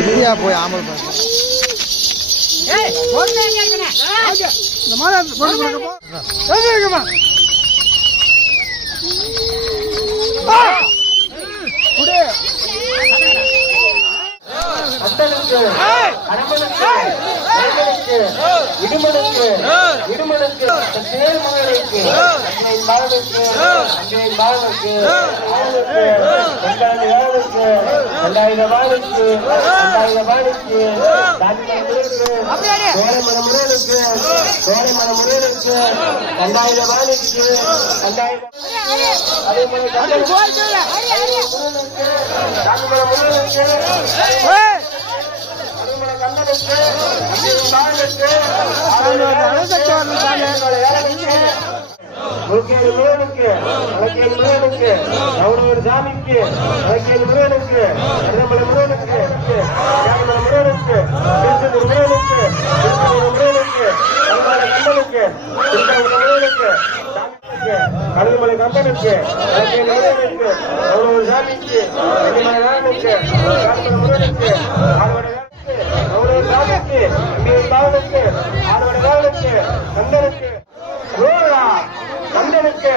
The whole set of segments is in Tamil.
இல்லையா போய் ஆமல் இடுமனுக்கு இடுமனுக்கு மகளுக்கு பாலனுக்கு பாலனுக்கு 2000 பாலுக்கு 2000 பாலுக்கு சோழமன முருகனுக்கு 2000 பாலுக்கு 2000 அதே போல முருகனுக்கு முருகனுக்கு அவனூர் சாமிக்கு முருகனுக்கு முருகனுக்கு முருகனுக்கு முருகனுக்கு முருகனுக்கு கழுகுமலை கம்பனுக்கு முருகனுக்கு அவனூர் சாமிக்கு முருகனுக்கு முருகனுக்கு அவனூர் சாமிக்கு பாவனுக்கு ஆறுவடைகளுக்கு கந்தனுக்கு கந்தனுக்கு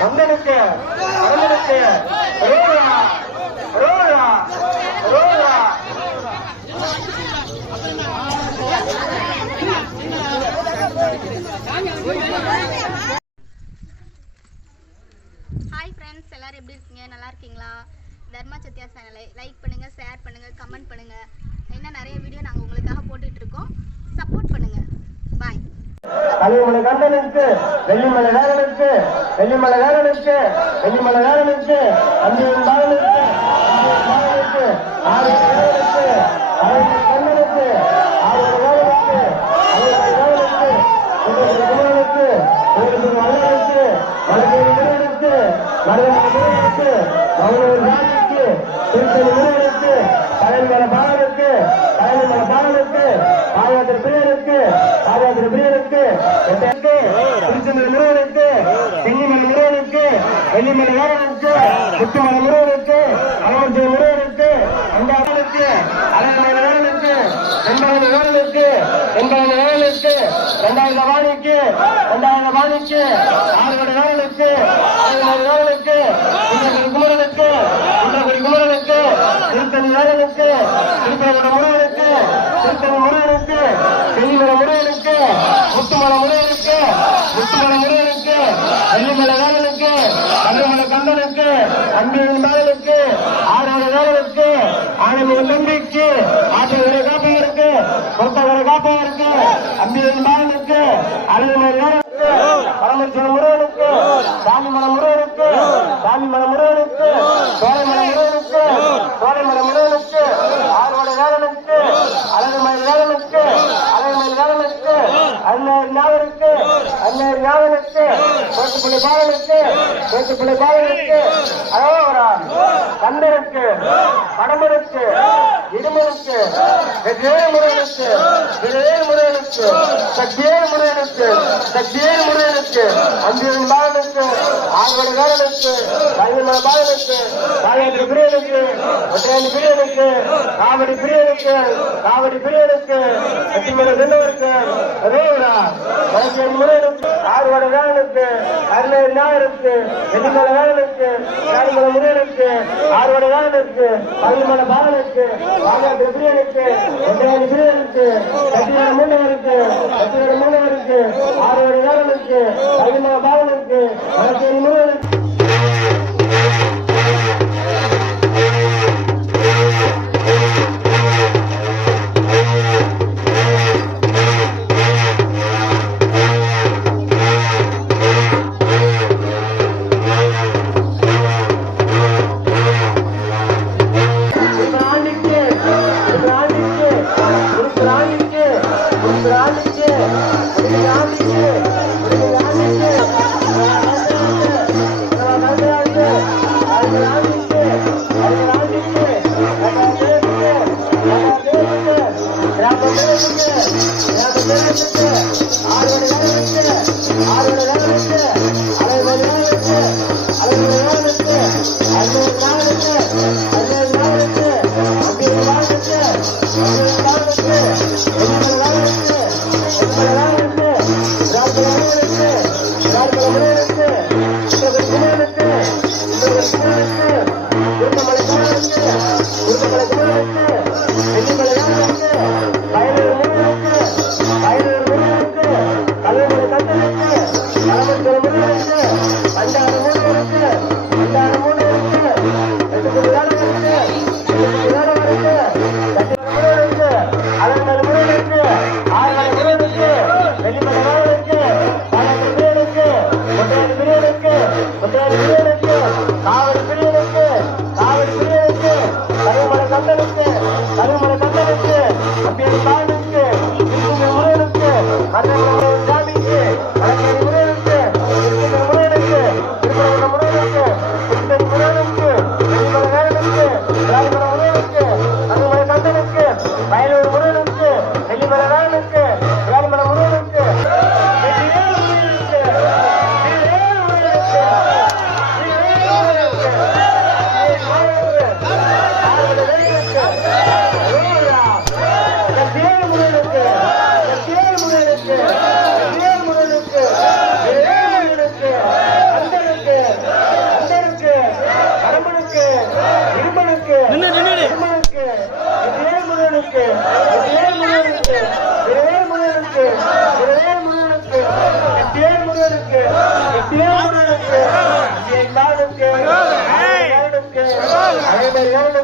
கந்தனுக்கு கந்தனுக்கு ரோரா ரோரா ரோரா ஹாய் ஃப்ரெண்ட்ஸ், எல்லாரும் எப்படி இருக்கீங்க? நல்லா இருக்கீங்களா? தர்மா சத்யா சேனலை லைக் பண்ணுங்க, ஷேர் பண்ணுங்க, கமெண்ட் பண்ணுங்க. இன்னும் நிறைய வீடியோ நாங்கள் உங்களுக்காக போட்டுட்டு இருக்கோம். சப்போர்ட் பண்ணுங்க. பாய். கழுகுமலை கந்தனுக்கு வெள்ளிமலை வேலனுக்கு வெள்ளிமலை வேலனுக்கு வெள்ளிமலை வேலனுக்கு அந்தியின் பாலனுக்கு பாலனுக்கு ஆறு வேலனுக்கு கந்தனுக்கு ஆறு வேலனுக்கு வேலனுக்கு குமரனுக்கு மல்லனுக்கு மருதவி முருகனுக்கு மருதவி முருகனுக்கு மகளூர் ராணிக்கு திருத்தணி முருகனுக்கு கலைமலை பாலனுக்கு கலைமலை பாலனுக்கு பாதயாத்திரை பிரியனுக்கு பாதயாத்திரை பிரியனுக்கு திருச்செந்தூர் முருகனுக்கு செங்கிமலை முருகனுக்கு வெள்ளிமலை வேலனுக்கு முத்துமலை முருகனுக்கு அலமர்ஜி முருகனுக்கு அண்டாவனுக்கு அலமலை வேலனுக்கு எண்பது வேலனுக்கு 2000 வேலனுக்கு 2000 வாணிக்கு 2000 வாணிக்கு ஆறுவடை வேலனுக்கு 600 வேலனுக்கு குமரனுக்கு குமரனுக்கு திருத்தணி வேலனுக்கு திருப்பதி முருகனுக்கு திருத்தணி முருகனுக்கு செல்லிமலை முருகனுக்கு முத்துமலை முருகனுக்கு முத்துமலை முருகனுக்கு வெள்ளிமலை வேலனுக்கு கல்லுமலை கந்தனுக்கு அன்பின் வேலனுக்கு ஆறுவடை வேலனுக்கு ஆனந்த தம்பிக்கு ஆற்றலை காப்பவருக்கு பொறுத்தவரை காப்பவருக்கு அம்பியின் பாலனுக்கு அழகுமலை வேலனுக்கு பரமேஸ்வர முருகனுக்கு சாமிமலை முருகனுக்கு சாமிமலை முருகனுக்கு சோலைமலை முருகனுக்கு சோலைமலை முருகனுக்கு ஆறுவடை வேலனுக்கு அழகுமலை வேலனுக்கு அழகுமலை வேலனுக்கு அண்ணர் ஞாபகனுக்கு அண்ணர் ஞாபகனுக்கு பேச்சுப்பிள்ளை பாலனுக்கு பேச்சுப்பிள்ளை பாலனுக்கு அழகரா கந்தனுக்கு கடம்பனுக்கு இடுமனுக்கு வெற்றிவேல் முருகனுக்கு விரைவேல் முருகனுக்கு சக்திவேல் முருகனுக்கு சக்திவேல் முருகனுக்கு அஞ்சின் பாலனுக்கு ஆறுவடை வேலனுக்கு கல்விமலை பாலனுக்கு காயத்ரி பிரியனுக்கு ஒற்றையாண்டி பிரியனுக்கு காவடி பிரியனுக்கு காவடி பிரியனுக்கு வெற்றிமலை செல்வருக்கு ரோரா வளர்ச்சியன் முருகனுக்கு ஆறுவடை வேலனுக்கு அருணை ஞாயிற்கு வெற்றிமலை வேலனுக்கு காளிமலை முருகனுக்கு ஆறுவடை வேலனுக்கு கல்விமலை பாலனுக்கு காயத்ரி பிரியனுக்கு ஒற்றையாண்டி பிரியனுக்கு வெற்றிமலை மூலவருக்கு வெற்றிமலை மூலவருக்கு ஆறுவடை வேலனுக்கு கல்விமலை பாலனுக்கு வளர்ச்சியன் முருகனுக்கு ஆறு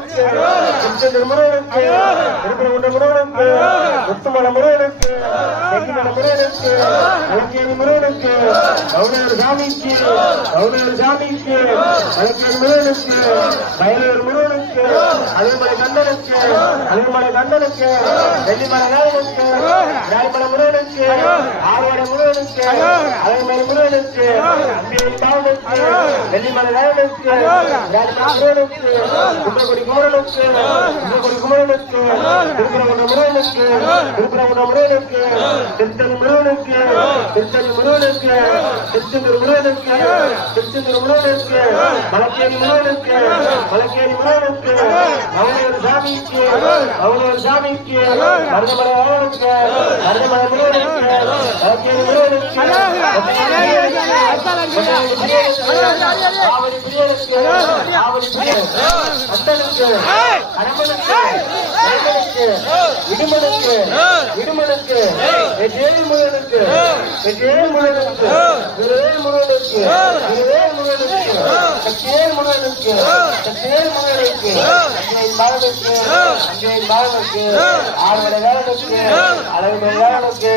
முருகனுக்கு திருச்செந்தூர் முருகனுக்கு திருப்பரங்குன்ற முருகனுக்கு முத்துமலை முருகனுக்கு செங்கிமலை முருகனுக்கு அலங்கேணி முருகனுக்கு கவுனூர் சாமிக்கு கவுனூர் சாமிக்கு அலங்கேணி முருகனுக்கு மயிலூர் முருகனுக்கு அலுமலை கண்டனுக்கு அலுமலை கண்டனுக்கு வெள்ளிமலை நாயனுக்கு ராய்மலை முருகனுக்கு ஆறுவடை முருகனுக்கு அலுமலை முருகனுக்கு அம்பியின் பாவனுக்கு வெள்ளிமலை நாயனுக்கு ராய்மலை முருகனுக்கு குன்றக்குடி குமரனுக்கு குன்றக்குடி குமரனுக்கு திருப்பரங்குன்ற முருகனுக்கு திருப்பரங்குன்ற முருகனுக்கு திருத்தணி முருகனுக்கு திருத்தணி முருகனுக்கு திருச்செந்தூர் முருகனுக்கு திருச்செந்தூர் முருகனுக்கு மலக்கேணி முருகனுக்கு மலக்கேணி முருகனுக்கு அவனூர் சாமிக்கு அவனூர் சாமிக்கு மருதமலை அவனுக்கு மருதமலை முருகனுக்கு மலக்கேணி முருகனுக்கு ஆவடி பிரியனுக்கு ஆவடி பிரியனுக்கு அத்தனுக்கு அரமனுக்கு இடுமனுக்கு இடுமனுக்கு வெற்றிவேல் முருகனுக்கு வெற்றிவேல் முருகனுக்கு திருவேல் முருகனுக்கு திருவேல் முருகனுக்கு சக்திவேல் முருகனுக்கு சக்திவேல் முருகனுக்கு அங்கேயின் பாலனுக்கு அங்கேயின் பாலனுக்கு ஆறுவடை வேலனுக்கு அழகுமலை வேலனுக்கு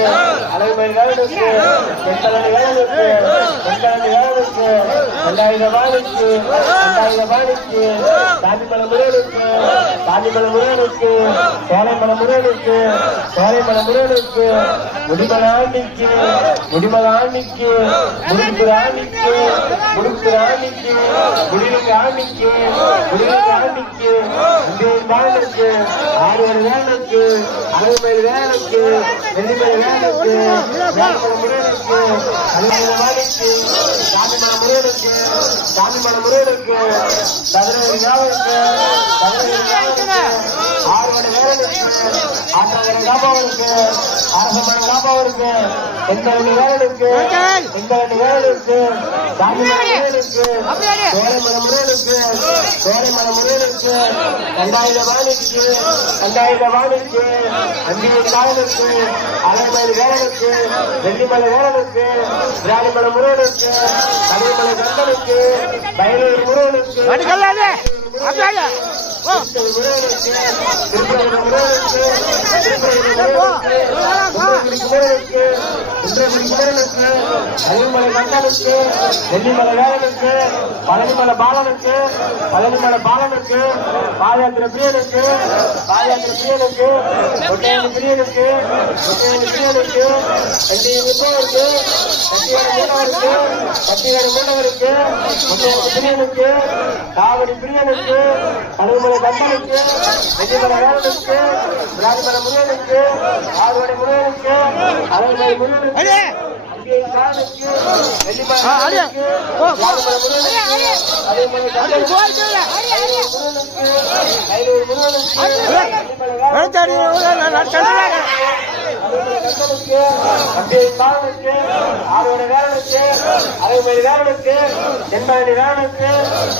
அழகுமலை வேலனுக்கு வெண்கலனி வேலனுக்கு வெண்கலனி வேலனுக்கு ரெண்டாயிர வாணிக்கு ரெண்டாயிர வாணிக்கு காந்திமலை முருகனுக்கு காந்திமலை முருகனுக்கு சோலைமலை முருகனுக்கு சோலைமலை முருகனுக்கு முடிமலை ஆண்டிக்கு முடிமலை ஆண்டிக்கு முடிப்புற ஆண்டிக்கு முடிப்புற ஆண்டிக்கு முடிவுக்கு ஆண்டிக்கு முடிவுக்கு ஆண்டிக்கு இந்திய பாலனுக்கு ஆறுவடை வேலனுக்கு அழகுமலை வேலனுக்கு வெள்ளிமலை வேலனுக்கு வேலமலை முருகனுக்கு அலுமலை வாணிக்கு காந்திமலை முருகனுக்கு காந்திமலை முருகனுக்கு சதுரகிரி ஞாபகத்துக்கு சதுரகிரி ஞாபகத்துக்கு ஆறுவடை வேலனுக்கு ஆற்றாங்கரை ஞாபகத்துக்கு அரசமரம் ஞாபகத்துக்கு எங்களி வேலனுக்கு எங்களி வேலனுக்கு காந்திமலை முருகனுக்கு சோலைமலை முருகனுக்கு சோலைமலை முருகனுக்கு ரெண்டாயிர வாணிக்கு ரெண்டாயிர வாணிக்கு அந்தியின் காலனுக்கு அலைமலை வேலனுக்கு வெள்ளிமலை வேலனுக்கு விராலிமலை முருகனுக்கு கலிமலை கண்டனுக்கு மயிலூர் முருகனுக்கு அலுமலை கண்டனுக்கு வெள்ளிமலை வேலனுக்கு பழனிமலை பாலனுக்கு பழனிமலை பாலனுக்கு பாதயாத்திர பிரியனுக்கு பாதயாத்திர பிரியனுக்கு ஒட்டையணி பிரியனுக்கு ஒட்டையணி பிரியனுக்கு கண்டியணி முன்னவருக்கு கண்டியணி மூணவருக்கு ஒட்டையணி பிரியனுக்கு காவடி பிரியனுக்கு அலுமலை கண்டனுக்கு வெள்ளிமலை வேலனுக்கு விராலிமலை முருகனுக்கு ஆறுவடை முருகனுக்கு அலுமலை முருகனுக்கு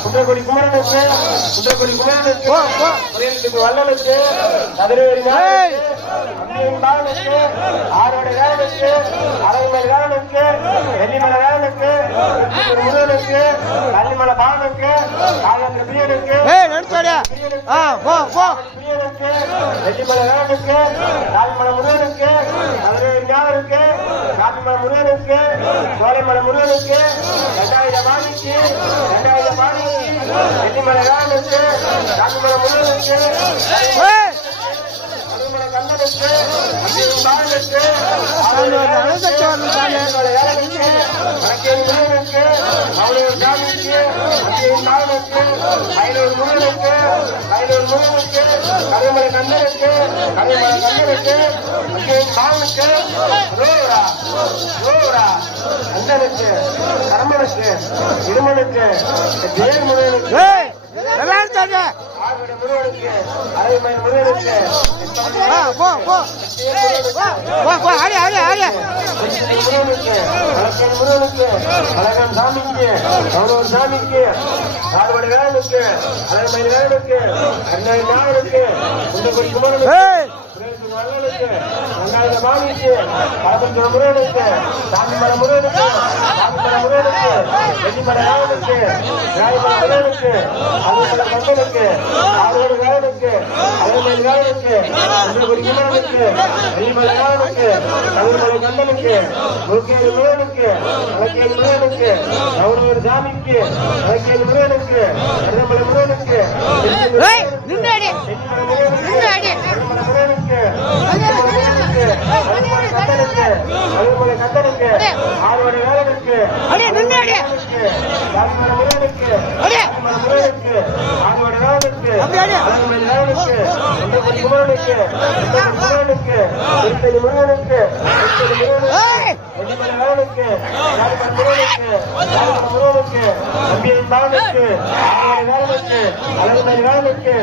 குன்றக்குடி குமரனுக்கு குன்றக்குடி குமரனுக்கு வல்லனுக்கு கதிரவேரி பாலனுக்கு ஆறுவடை வேலனுக்கு அரைமலை வேலனுக்கு வெள்ளிமலை வேலனுக்கு முருகனுக்கு கள்ளிமலை பாலனுக்கு காயத்திர பிரியனுக்கு பிரியனுக்கு வெள்ளிமலை வேலனுக்கு காலிமலை முருகனுக்கு கதிரவேரி ஞாபகத்துக்கு காப்பிமலை முருகனுக்கு சோலைமலை முருகனுக்கு ரெண்டாயிர வாணிக்கு ரெண்டாயிர வாணிக்கு வெள்ளிமலை வேலனுக்கு காப்பிமலை முருகனுக்கு கண்டனுக்கு பாலனுக்கு முருகனுக்கு அவனூர் சாமிக்கு பாலனுக்கு ஐநூறு முருகனுக்கு ஐநூறு முருகனுக்கு கருமலை கண்டனுக்கு கருமலை கண்டனுக்கு பாலனுக்கு ரோரா ரோரா கண்டனுக்கு கரமனுக்கு இருமனுக்கு ஜெயன் முருகனுக்கு முருகனுக்கு அரைமலை முருகனுக்கு முருகனுக்கு அழகன் சாமிக்கு கவுனூர் சாமிக்கு ஆறுவடை வேலனுக்கு அலைமலை வேலனுக்கு அண்ணன் ஞாபகத்துக்கு குன்றக்குடி குமரனுக்கு வல்லனுக்கு அண்ணாயிர மாணிக்கு கலப்பஞ்ச முருகனுக்கு சாமிமலை முருகனுக்கு சாமிமலை முருகனுக்கு வெள்ளிமலை ராவனுக்கு ராயமலை முருகனுக்கு அருள்மலை கந்தனுக்கு ஆறுவடை ராவனுக்கு அருள்மலை ராவனுக்கு குன்றகுடி குமரனுக்கு வெள்ளிமலை ராவனுக்கு அருள்மலை கந்தனுக்கு முருகேரி முருகனுக்கு அலக்கேரி முருகனுக்கு கௌரவர் சாமிக்கு அலக்கேரி முருகனுக்கு அருள்மலை முருகனுக்கு வெள்ளிமலை முருகனுக்கு அருள்மலை கந்தனுக்கு அருள்மலை கந்தனுக்கு ஆறுவடை ராவனுக்கு சாமிமலை முருகனுக்கு முருகனுக்கு ஆறுவடை ராவனுக்கு அருள்மலை ராவனுக்கு குன்றகுடி குமரனுக்கு முருகனுக்கு திருத்தணி முருகனுக்கு வெள்ளிமலை ராவனுக்கு ராயமலை முருகனுக்கு ராயமலை முருகனுக்கு நம்பியின் பாவனுக்கு ஆறுவடை ராவனுக்கு அழகுமலை ராவனுக்கு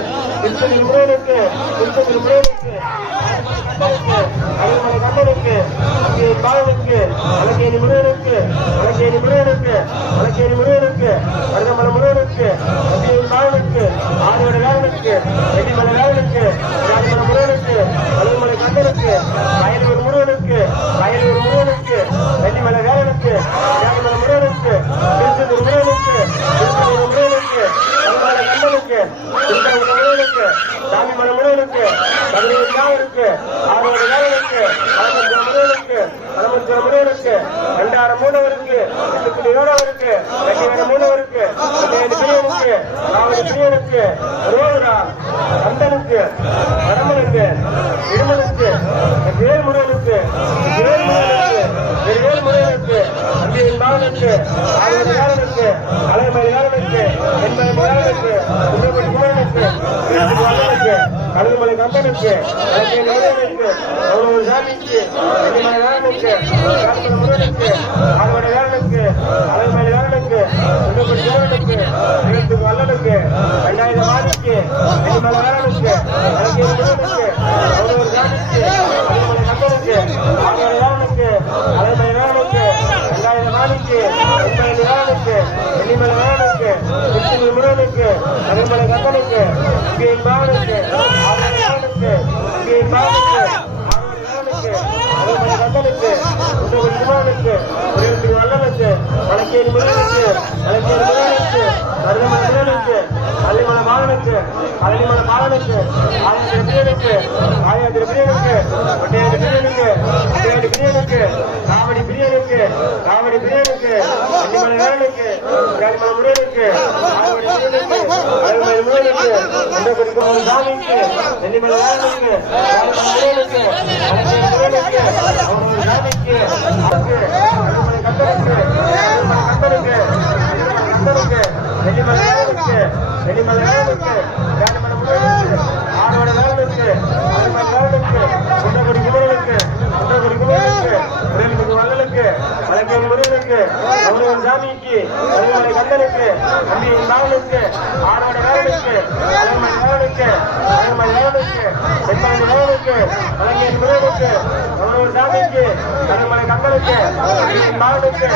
திருத்தணி முருகனுக்கு திருத்தணி முருகனுக்கு அருள்மலை கந்தனுக்கு நம்பியின் பாவனுக்கு அலக்கேரி முருகனுக்கு அலக்கேரி முருகனுக்கு அலக்கேரி முருகனுக்கு அருகமலை முருகனுக்கு நம்பியின் பாவனுக்கு ஆறுவடை ராவனுக்கு வெள்ளிமலை ராவனுக்கு ராயமலை முருகனுக்கு அருள்மலை கந்தனுக்கு வயலூர் முருகனுக்கு வயலூர் முருகனுக்கு வெள்ளிமலை ராவனுக்கு ராயமலை முருகனுக்கு திருச்செந்தூர் முருகனுக்கு திருச்செந்தூர் முருகனுக்கு அருள்மலை கந்தனுக்கு திருச்செந்தூர் முருகனுக்கு சாமிமலை முருகனுக்கு பதினேழு ராவனுக்கு ஆறுவடை ராவனுக்கு அலமஞ்ச முருகனுக்கு அலமஞ்ச முருகனுக்கு ரெண்டாயிரம் மூணவருக்கு எட்டுக்குடி யோனவருக்கு ரெண்டாயிரம் மூணவருக்கு பதினேழு பிரியனுக்கு நாவடி பிரியனுக்கு ரோகரா கந்தனுக்கு வடமனுக்கு இருமனுக்கு வேல்முருகனுக்கு வேல்முருகனுக்கு வேல்முருகனுக்கு நம்பியின் பாவனுக்கு ஆறுவடை ராவனுக்கு அலைமலை ராவனுக்கு எண்பது ராவனுக்கு குன்றகுடி குமரனுக்கு கழுகுமலை கந்தனுக்கு முருகனுக்கு கௌரவர் சாமிக்கு வெள்ளிமலை ராவனுக்கு ராமமலை முருகனுக்கு ஆறுவடை ராவனுக்கு அலைமலை ராவனுக்கு குன்றகுடி குமரனுக்கு எழுத்துக்கு வல்லனுக்கு ரெண்டாயிரம் மாணிக்கு வெள்ளிமலை ராவனுக்கு அலக்கேரி முருகனுக்கு கௌரவர் சாமிக்கு வெள்ளிமலை கந்தனுக்கு ஆறுவடை ராவனுக்கு அலைமலை ராவனுக்கு ரெண்டாயிரம் மாணிக்கு எண்பது ராவனுக்கு வெள்ளிமலை ராவனுக்கு திருச்சி முருகனுக்கு அருள்மலை கந்தனுக்கு நம்பியின் பாவனுக்கு ஆறுவடை ராவனுக்கு நம்பியின் பாவனுக்கு அருள்மலை கந்தனுக்கு குன்றகுடி குமரனுக்கு எழுத்துக்கு வல்லனுக்கு வடக்கேரி முருகனுக்கு வடக்கேரி முருகனுக்கு அருகமலை முருகனுக்கு அள்ளிமலை பாவனுக்கு அள்ளிமலை பாவனுக்கு ஆயிரத்தி பிரியனுக்கு ஆயிரத்தி பிரியனுக்கு ஒட்டையாடி பிரியனுக்கு ஒட்டையாடி பிரியனுக்கு காவடி பிரியனுக்கு காவடி பிரியனுக்கு வெள்ளிமலை வேலனுக்கு ராயமலை முருகனுக்கு ஆறுவடை பிரியனுக்கு அருள்மலை முருகனுக்கு குன்றகுடி குமரன் சாமிக்கு வெள்ளிமலை வேலனுக்கு ராயமலை முருகனுக்கு அலக்கேரி முருகனுக்கு அவனோட சாமிக்கு அருள்மலை கந்தனுக்கு அருள்மலை கந்தனுக்கு கந்தனுக்கு வெள்ளிமலை வேலனுக்கு வெள்ளிமலை வேலனுக்கு ராயமலை முருகனுக்கு ஆறுவடை வேலனுக்கு அருள்மலை வேலனுக்கு குன்றகுடி குமரனுக்கு குன்றகுடி குமரனுக்கு வேலுக்கு வல்லனுக்கு அலக்கேரி முருகனுக்கு கௌரவர் சாமிக்கு அருள்மலை கந்தனுக்கு நம்பியின் பாவனுக்கு ஆறுவடை வேலனுக்கு அருள்மலை வேலனுக்கு அருள்மலை வேலனுக்கு வெண்மலை வேலனுக்கு அலக்கேரி முருகனுக்கு கௌரவர் சாமிக்கு அருள்மலை கந்தனுக்கு நம்பியின் பாவனுக்கு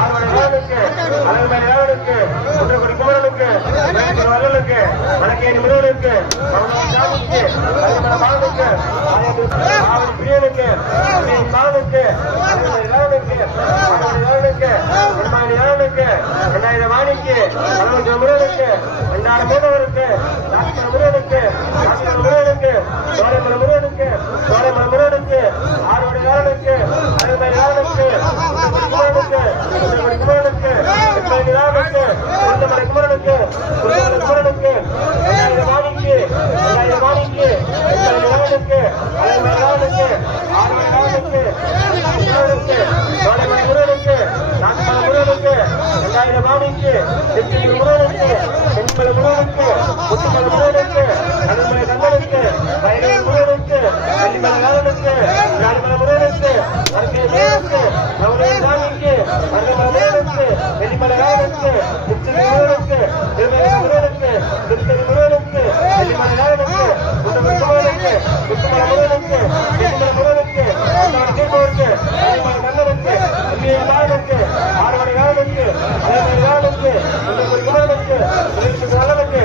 ஆறுவடை வேலனுக்கு அருள்மலை வேலனுக்கு குன்றகுடி குமரனுக்கு வேலுக்கு வல்லனுக்கு அலக்கேரி முருகனுக்கு கௌரவர் சாமிக்கு அருள்மலை பாவனுக்கு ஆவடி பிரியனுக்கு நம்பியின் பாவனுக்கு அருள்மலை வேலனுக்கு ஆறுவடை வேலனுக்கு வெண்மலை வேலனுக்கு ரெண்டாயிரம் மாணிக்கு அலமஞ்ச முருகனுக்கு ரெண்டாயிரம் மூணவருக்கு சாமிமலை முருகனுக்கு சாமிமலை முருகனுக்கு சோலைமலை முருகனுக்கு சோலைமலை முருகனுக்கு ஆறுவடை வேலனுக்கு அருள்மலை வேலனுக்கு குன்றகுடி குமரனுக்கு வெண்மலை வேலனுக்கு குன்றமலை குமரனுக்கு குன்றமலை குமரனுக்கு ரெண்டாயிரம் மாணிக்கு ரெண்டாயிரம் மாணிக்கு வெண்மலை வேலனுக்கு அருள்மலை வேலனுக்கு ஆறுவடை வேலனுக்கு முருகனுக்கு சோலைமலை முருகனுக்கு சாமிமலை முருகனுக்கு ரெண்டாயிரம் மாணிக்கு திருச்சி முருகனுக்கு வெண்மலை முருகனுக்கு முத்துமலை முருகனுக்கு அருள்மலை கந்தனுக்கு வயலூர் முருகனுக்கு வெள்ளிமலை வேலனுக்கு ராயமலை முருகனுக்கு வடக்கே முருகனுக்கு கௌரவர் சாமிக்கு அருகமலை முருகனுக்கு வெள்ளிமலை வேலனுக்கு திருச்சி முருகனுக்கு திருமலை முருகனுக்கு திருத்தணி முருகனுக்கு வெள்ளிமலை வேலனுக்கு குன்றகுடி குமரனுக்கு முத்துமலை முருகனுக்கு வெள்ளிமலை முருகனுக்கு தீபோருக்கு வெள்ளிமலை கந்தனுக்கு வெள்ளியின் பாவனுக்கு ஆறுவடை வேலனுக்கு அலைமலை வேலனுக்கு குன்றகுடி குமரனுக்கு எழுத்துக்கு வல்லனுக்கு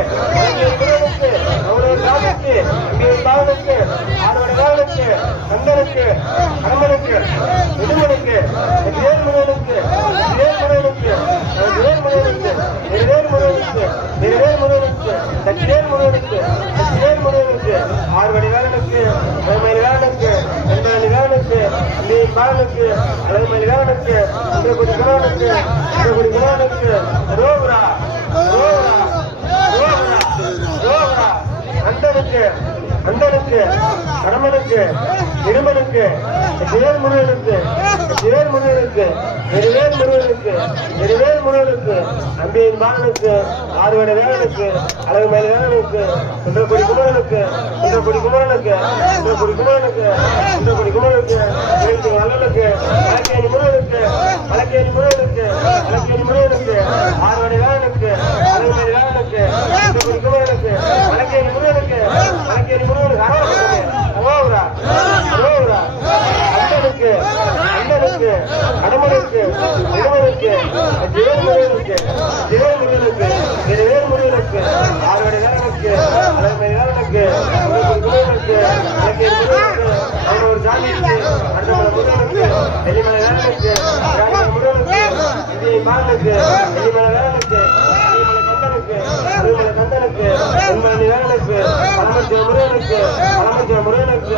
முருகனுக்கு கௌரவர் சாமிக்கு நம்பியின் பாவனுக்கு ஆறுவடை வேலனுக்கு முருகனுக்கு கந்தனுக்கு கடம்பனுக்கு விடுமனுக்கு வேல் முருகனுக்கு வேல் முருகனுக்கு வேல் முருகனுக்கு வேல் முருகனுக்கு வேல் முருகனுக்கு தச்சிவேல் முருகனுக்கு தச்சிவேல் முருகனுக்கு ஆறுபடி வேலனுக்கு மயில் வேலனுக்கு எண்பது வேலனுக்கு நீ பாலனுக்கு அழகு மயில் வேலனுக்கு குடி குலவனுக்கு குடி குலவனுக்கு ரோகரா ரோகரா ரோகரா ரோகரா அந்தனுக்கு அந்தனுக்கு கடமனுக்கு இருமனுக்கு சிவேல் முருகனுக்கு சிவேல் முருகனுக்கு நெருவேல் முருகனுக்கு நெருவேல் முருகனுக்கு அம்பியின் பாலனுக்கு ஆறுவடை வேலனுக்கு அழகு மயில் வேலனுக்கு குன்றக்குடி குமரனுக்கு குன்றக்குடி குமரனுக்கு குன்றக்குடி குமரனுக்கு குன்றக்குடி குமரனுக்கு வல்லனுக்கு வழக்கேணி முருகனுக்கு வழக்கேணி முருகனுக்கு வழக்கேணி முருகனுக்கு ஆறுவடை வேலனுக்கு அழகு மயில் வேலனுக்கு குன்றக்குடி குமரனுக்கு வழக்கேணி முருகனுக்கு வழக்கேணி முருகனுக்கு அரோகரா அரோகரா அண்ணனுக்கு அண்ணனுக்கு கடமனுக்கு இருவனுக்கு ஜிவேல் முருகனுக்கு ஜிவேல் முருகனுக்கு வேல் முருகனுக்கு ஆறுவடை வேலனுக்கு அழகு வேலனுக்கு முருகனுக்கு வழக்கேணி முருகனுக்கு அவனோட ஜாதிக்கு அண்ணன் முருகனுக்கு எல்லிமலை வேலனுக்கு முருகனுக்கு இந்திய மாலனுக்கு எல்லிமலை வேலனுக்கு கந்தனுக்கு கந்தனுக்கு உண்மணி வேலனுக்கு பரமசிவ முருகனுக்கு பரமசிவ முருகனுக்கு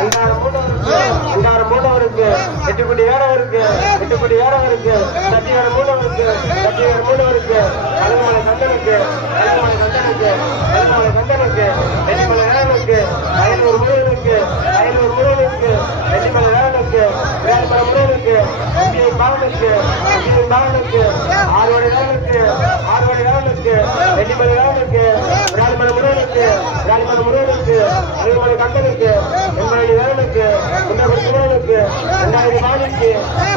அண்டாரம் மூடவருக்கு எட்டுக்குடி ஏறவருக்கு எட்டுக்குடி ஏறவருக்கு சத்தியவர மூடவருக்கு சத்தியவர மூடவருக்கு அழகுமலை கந்தனுக்கு அழகுமலை கந்தனுக்கு அழகுமலை கந்தனுக்கு எல்லிமலை வேலனுக்கு அயலூர் முருகனுக்கு அயலூர் முருகனுக்கு எல்லிமலை வேலனுக்கு வேல்மலை முருகனுக்கு இந்திய பாவனுக்கு இந்திய பாவனுக்கு ஆறுவடை வேலனுக்கு ஆறுவடை வேலனுக்கு வெள்ளிமலை வேலனுக்கு ராஜமலை முருகனுக்கு ராஜமலை முருகனுக்கு அழகுமலை கந்தனுக்கு எண்பது வேலனுக்கு குன்றக்குடி குமரனுக்கு 2000 மாணிக்கு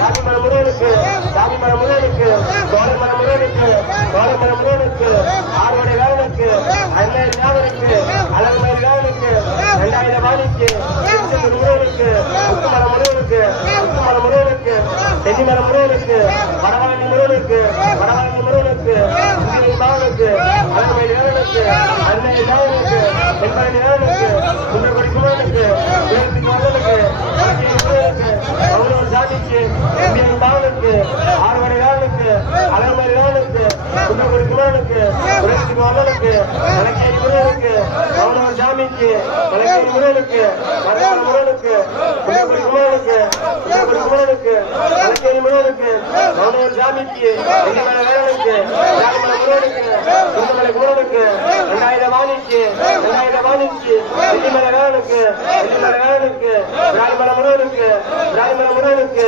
ராஜமலை முருகனுக்கு ராஜமலை முருகனுக்கு கோலமலை முருகனுக்கு கோலமலை முருகனுக்கு ஆறுவடை வேலனுக்கு அண்ணன் வேலனுக்கு அழகுமலை வேலனுக்கு 2000 மாணிக்கு முருகனுக்கு முத்துமலை முருகனுக்கு முத்துமலை முருகனுக்கு தென்னிமலை முருகனுக்கு வடவாணி முருகனுக்கு வடவாணி முருகனுக்கு பாவனுக்கு அழகுமலை வேலனுக்கு அண்ணன் வேலனுக்கு எண்பது வேலனுக்கு குன்றக்குடி குமரனுக்கு வேலுக்கு முருகனுக்கு அவரோட ஜாதிக்கு இந்தியன் பாவனுக்கு ஆறுவடை வேலனுக்கு அழகுமலை வேலனுக்கு குன்றக்குடி குமரனுக்கு உலகத்துக்கு வல்லனுக்கு வழக்கேணி முருகனுக்கு அவனோட ஜாமிக்கு வழக்கேணி முருகனுக்கு மரமான முருகனுக்கு குன்றக்குடி குமரனுக்கு குன்றக்குடி குமரனுக்கு வழக்கேணி முருகனுக்கு அவனோட ஜாமிக்கு எண்ணிமலை வேலனுக்கு ராஜமலை முருகனுக்கு குன்றமலை குமரனுக்கு 2000 மாணிக்கு 2000 மாணிக்கு எண்ணிமலை வேலனுக்கு எண்ணிமலை வேலனுக்கு ராஜமலை முருகனுக்கு ராஜமலை முருகனுக்கு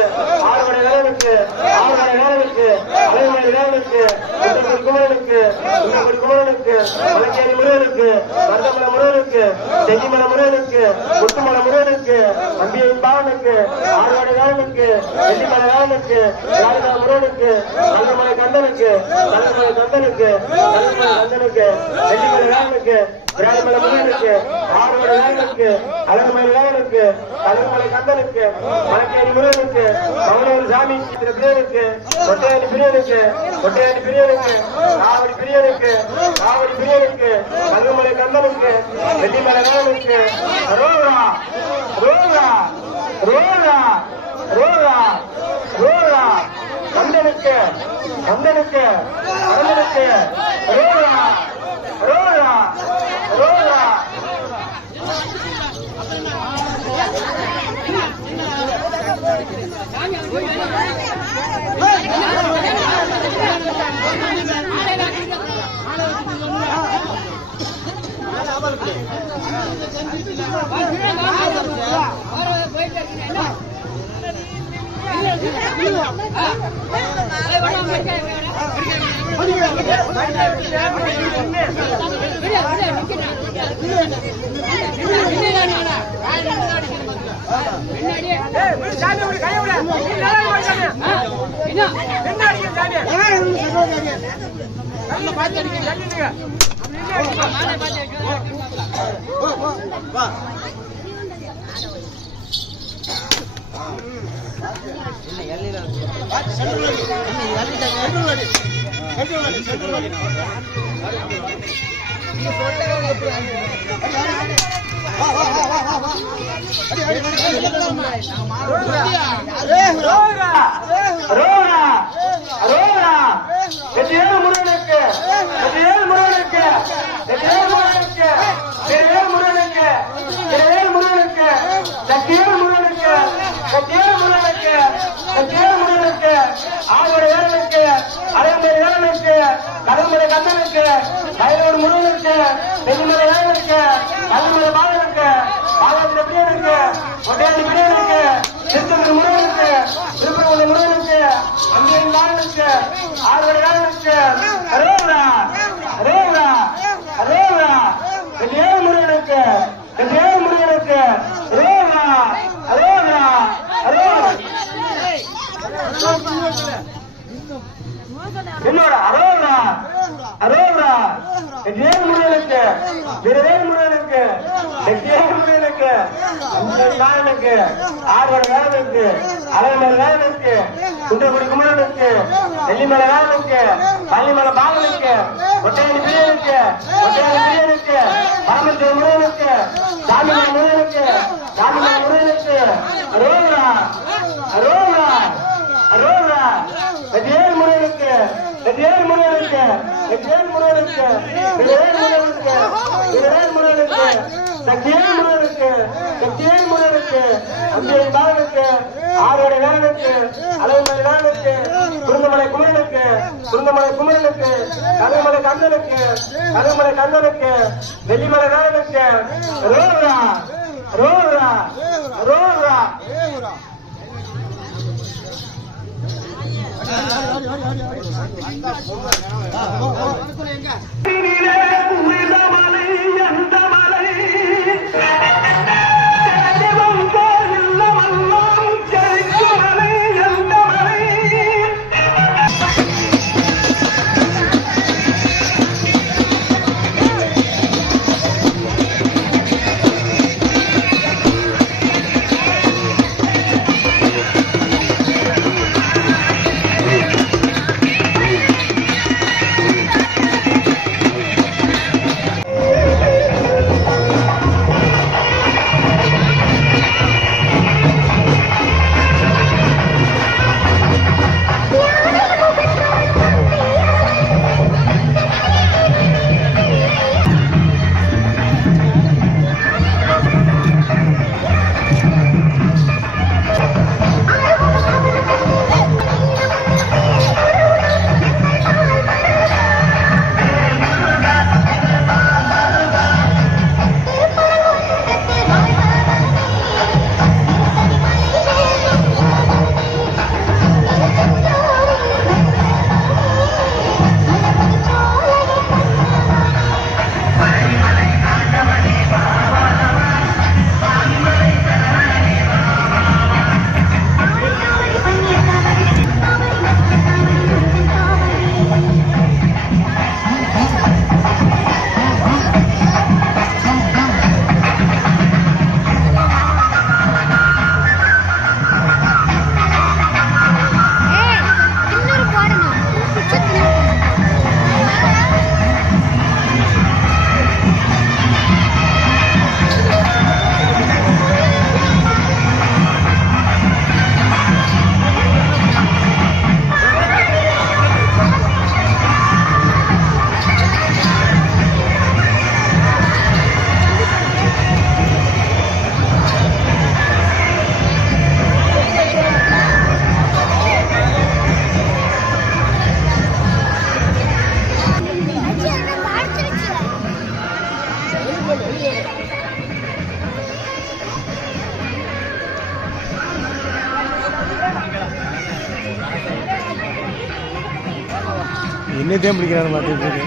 ஆறுவடை வேலனுக்கு ஆறுவடை வேலனுக்கு அழகுமலை வேலனுக்கு குன்றக்குடி குமரனுக்கு குன்றக்குடி குமரனுக்கு வழக்கேணி முருகனுக்கு மருதமலை முருகனுக்கு செஞ்சிமலை முருகனுக்கு முத்துமலை முருகனுக்கு அம்பியின் பாவனுக்கு ஆறுவடை வேலனுக்கு வெள்ளிமலை வேலனுக்கு ராஜமலை முருகனுக்கு கல்லுமலை கந்தனுக்கு கல்லுமலை கந்தனுக்கு கல்லுமலை கந்தனுக்கு வெள்ளிமலை வேலனுக்கு ராஜமலை முருகனுக்கு ஆறுவடை வேலனுக்கு அழகுமலை வேலனுக்கு கல்லுமலை கந்தனுக்கு வழக்கேணி முருகனுக்கு அவனூர் சாமி பிரியனுக்கு ஒட்டையாடி பிரியனுக்கு ஒட்டையாடி பிரியனுக்கு காவடி பிரியனுக்கு காவடி பிரியனுக்கு கல்லுமலை கந்தனுக்கு வெள்ளிமலை வேலனுக்கு ரோகரா ரோகரா ரோகரா ரோகரா ரோகரா கந்தனுக்கு கந்தனுக்கு கந்தனுக்கு ரோகரா ரோகரா ரோகரா முருகனுக்கு முருகனுக்கு முருகனுக்கு முருகனுக்கு முருகனுக்கு சத்தியல் முருகனுக்கு சத்தியல் முருகனுக்கு சத்தியல் முருகனுக்கு ஆவடி வேலனுக்கு அரைமலை வேலனுக்கு கடம்பரை கண்ணனுக்கு வயலூர் முருகனுக்கு நெல்லிமலை வேலனுக்கு கல்லுமலை பாலனுக்கு பாலத்திர பிரியனுக்கு ஒட்டையாடி பிரியனுக்கு திருத்தூர் முருகனுக்கு திருப்பரங்குன்ற முருகனுக்கு அம்பியின் வேலனுக்கு ஆறுவடை வேலனுக்கு அரோரா அரோரா அரோரா சத்தியல் முருகனுக்கு சத்தியல் முருகனுக்கு அரோரா அரோரா அரோரா என்னோட அரோரா அரோரா ஜெயல் முருகனுக்கு திருவேல் முருகனுக்கு ஜெயல் முருகனுக்கு நாயனுக்கு ஆறுவட வேலனுக்கு அரைமலை வேலனுக்கு குன்றக்குடி குமரனுக்கு நெல்லிமலை வேலனுக்கு பள்ளிமலை பாலனுக்கு ஒட்டையடி பிரியனுக்கு ஒட்டையாடி பிரியனுக்கு பரமத்துவ முருகனுக்கு சாமிமலை முருகனுக்கு சாமிமலை முருகனுக்கு அரோரா அரோரா அரோரா ஜெயல் முருகனுக்கு ஜெயல் முருகனுக்கு ஜெயல் முருகனுக்கு ஜெயல் முருகனுக்கு ஜெயல் முருகனுக்கு சத்தியல் முருகனுக்கு சத்தியல் முருகனுக்கு அம்பியை பாலனுக்கு ஆறுவடை வேலனுக்கு அலைமலை வேலனுக்கு குருந்தமலை குமரனுக்கு குருந்தமலை குமரனுக்கு கருமலை கண்ணனுக்கு கருமலை கண்ணனுக்கு வெள்ளிமலை வேலனுக்கு ரோரா ரோரா ரோரா என்னத்தையும் பிடிக்கிறாரு மாட்டேங்குது.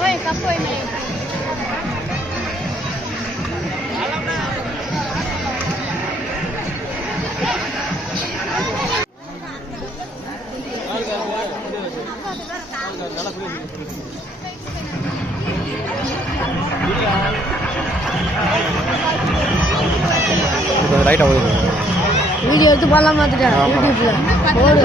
Oi, kapoi mai. ரைட்டாக போகுது. வீடியோ எடுத்து போடலாம் பார்த்துட்டேன் யூடியூப்ல போடு.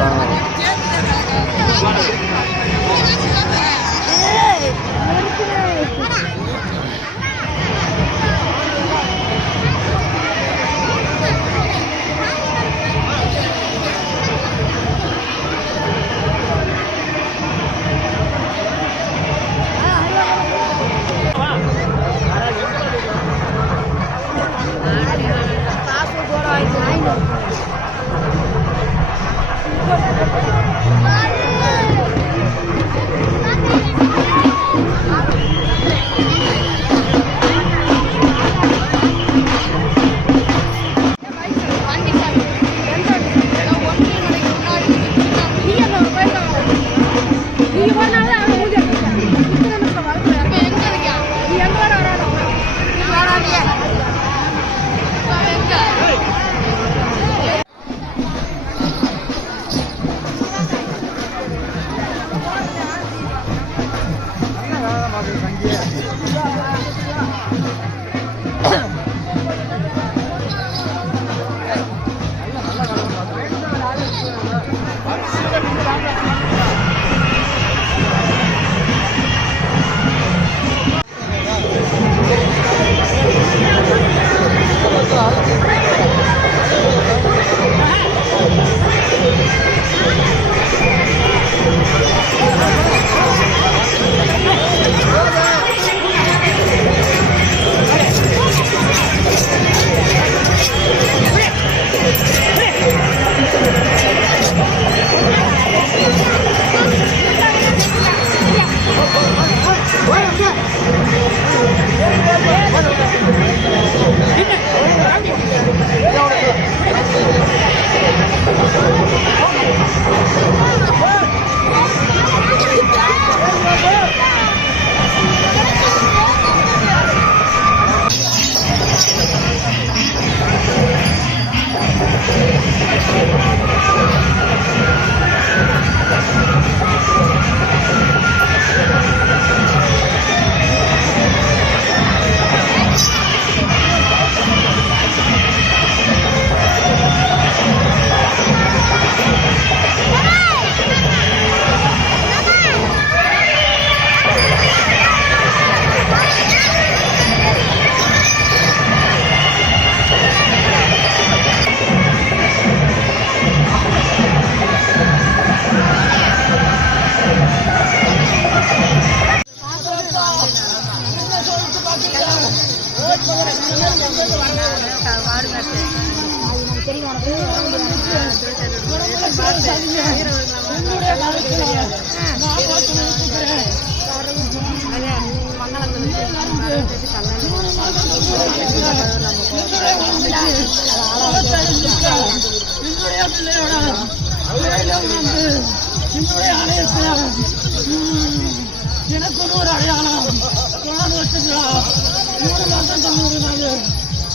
எனக்கு ஒரு அடையாளம்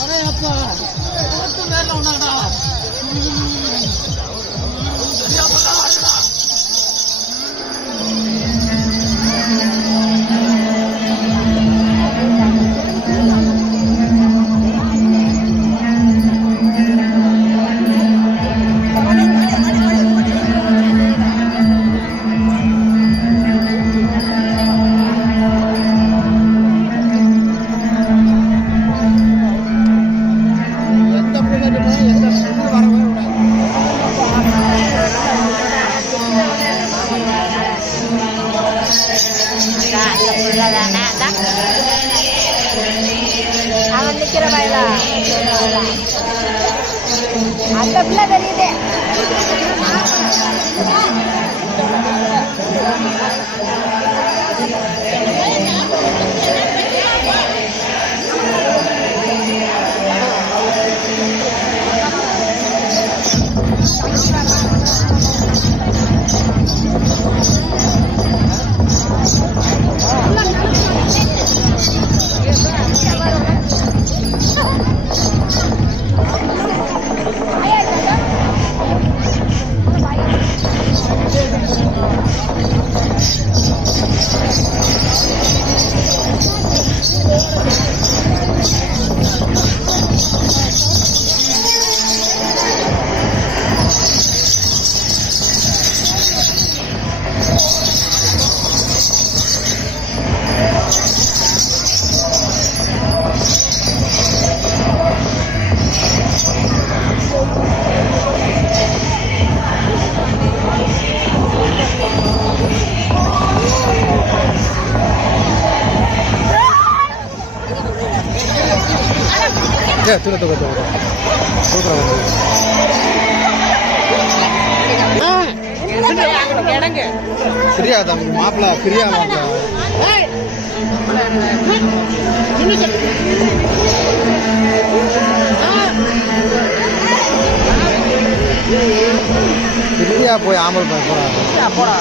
அடையப்பா வேலை உண்டாடா அவன் நிக்கிற வயலா அந்த பிள்ளை தெரியுதே. பிரியா தம்பி மாப்பிள்ள பிரியா பிரியா போய் ஆம்பல் போறா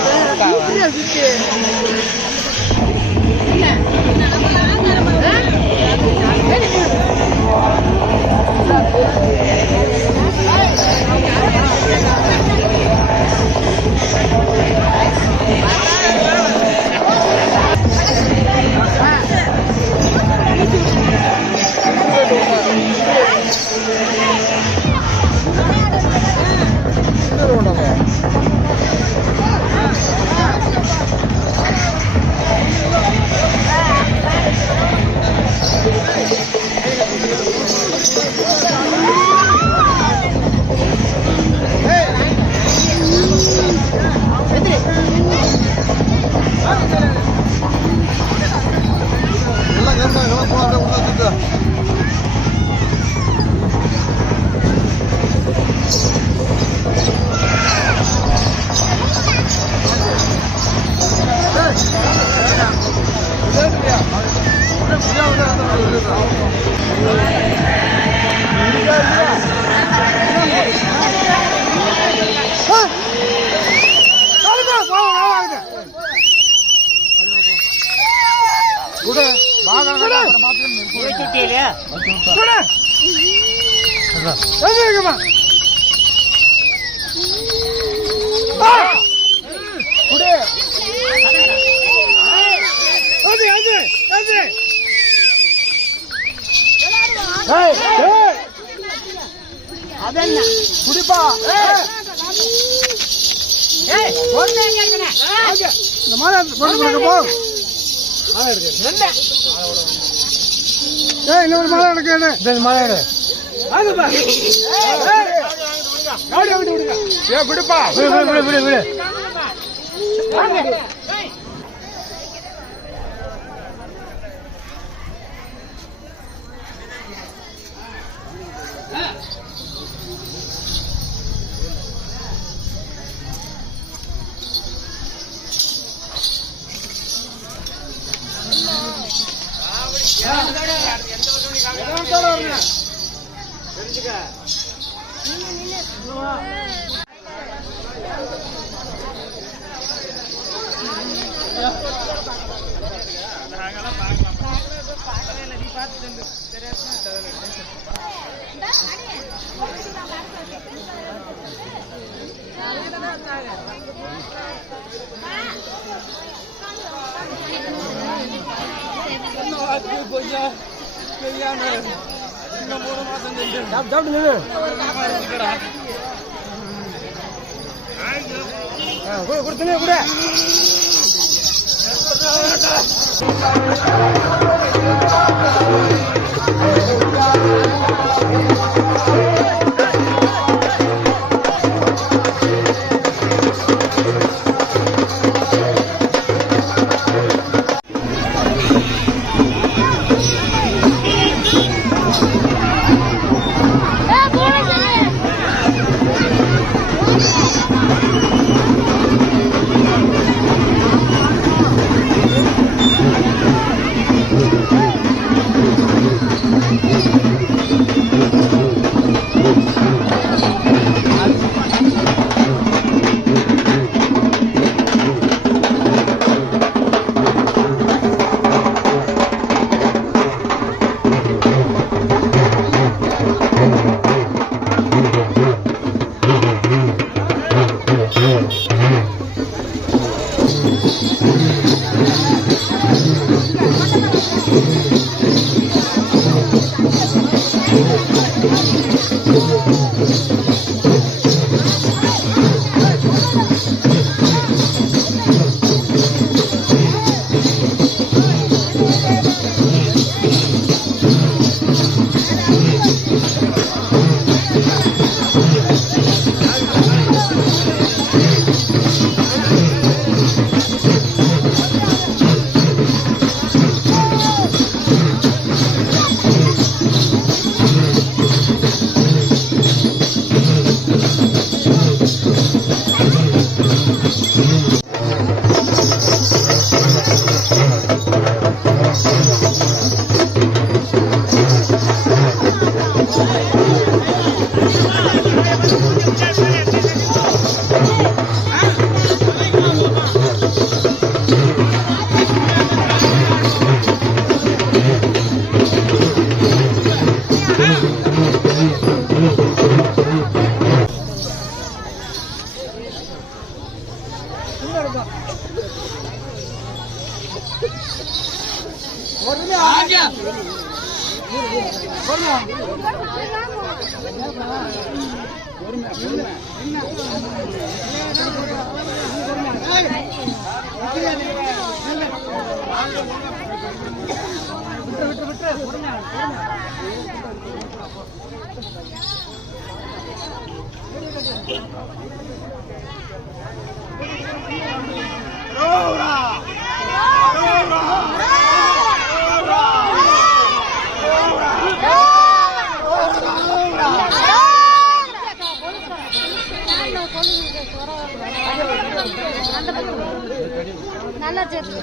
நல்லா சேர்த்து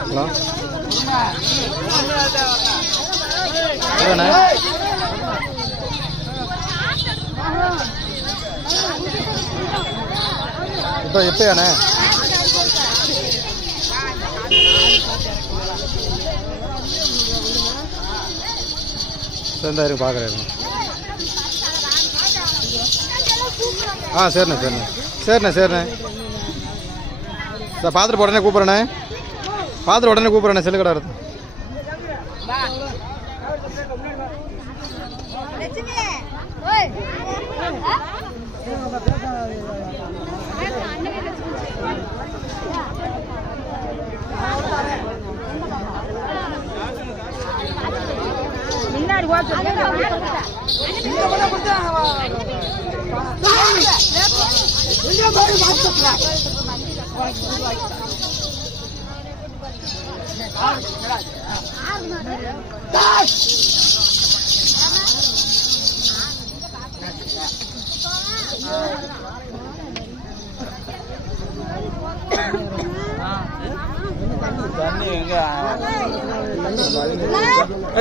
ஹலோ எவ்வளோண்ணே எப்பயாண்ணே சரிந்தாயிரம் பார்க்குறேன் சரிண்ணே சரிண்ணே சரிண்ணே சார் பார்த்துட்டு உடனே கூப்பிட்றேண்ணே செல்லு கடை இருக்கு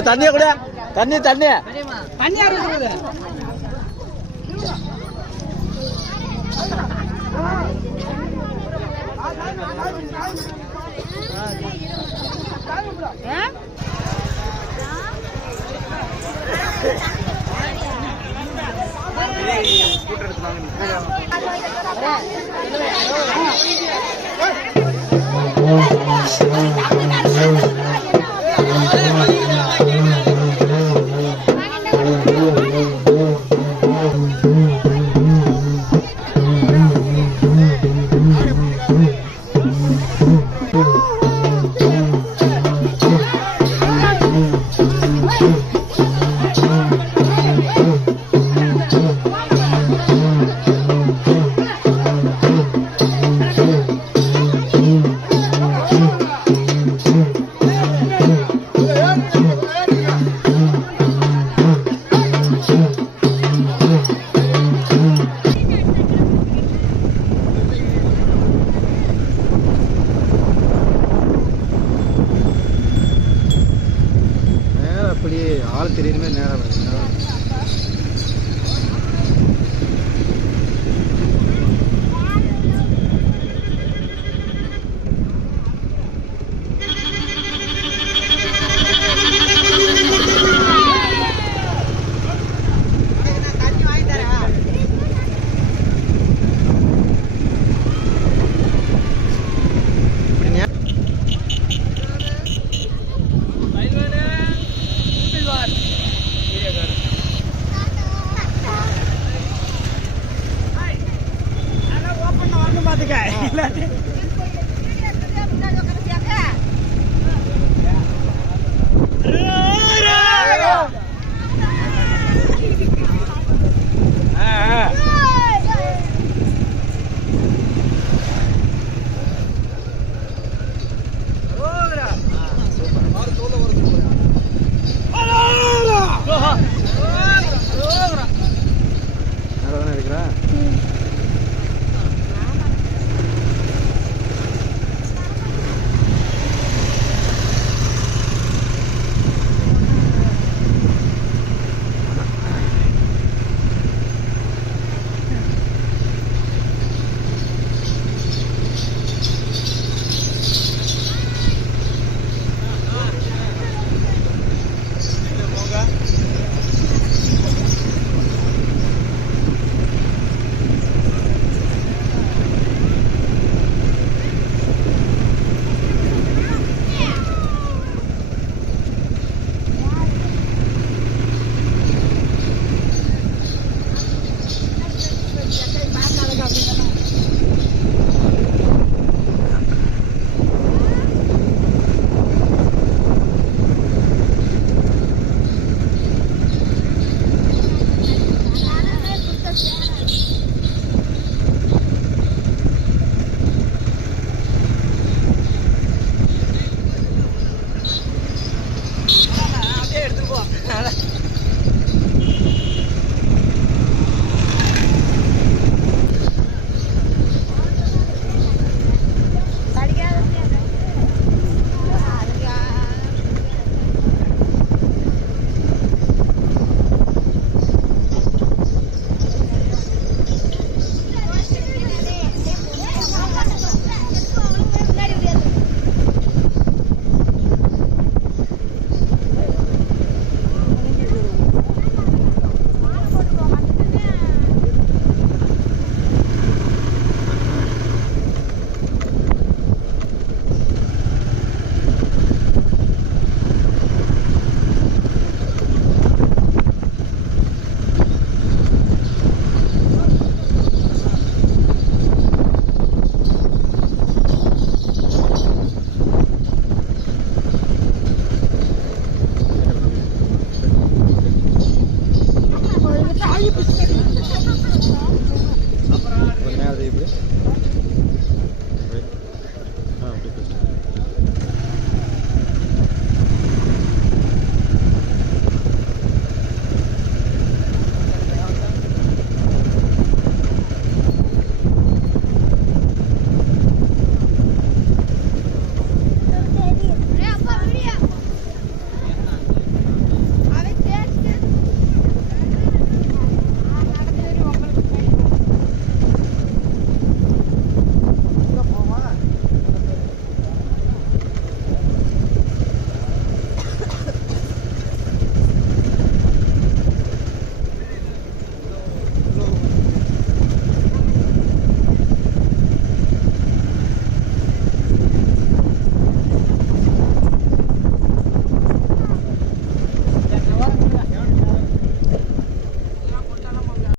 தண்ணிய கூட தண்ணி அப்படியே ஆள் தெரியுமே நேரம்